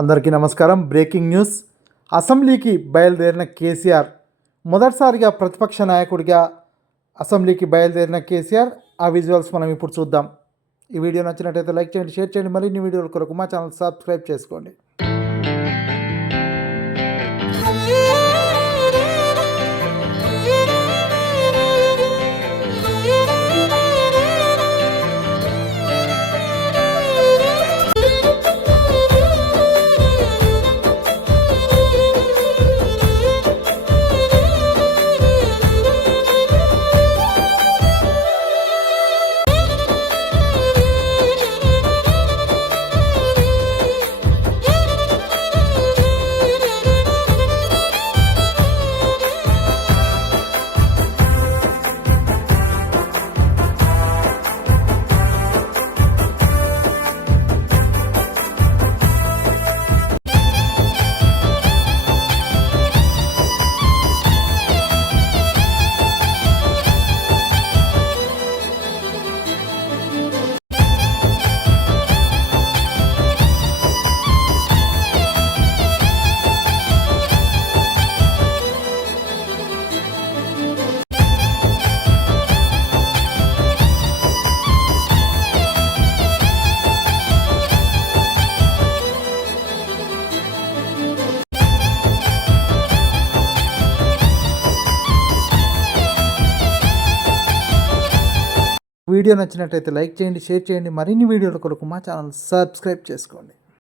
అందరికీ నమస్కారం. Breaking news. అసెంబ్లీకి బయలుదేరిన కేసీఆర్. మొదటిసారిగా ప్రతిపక్ష నాయకుడిగా అసెంబ్లీకి బయలుదేరిన కేసీఆర్. ఆ విజువల్స్ మనం ఇప్పుడు చూద్దాం. ఈ వీడియో నచ్చినట్లయితే లైక్ చేయండి, షేర్ చేయండి. మరిన్ని వీడియోల కొరకు మా ఛానల్ సబ్స్క్రైబ్ చేసుకోండి. వీడియో నచ్చినట్లయితే లైక్ చేయండి, షేర్ చేయండి. మరిన్ని వీడియోల కొరకు మా ఛానల్ సబ్స్క్రైబ్ చేసుకోండి.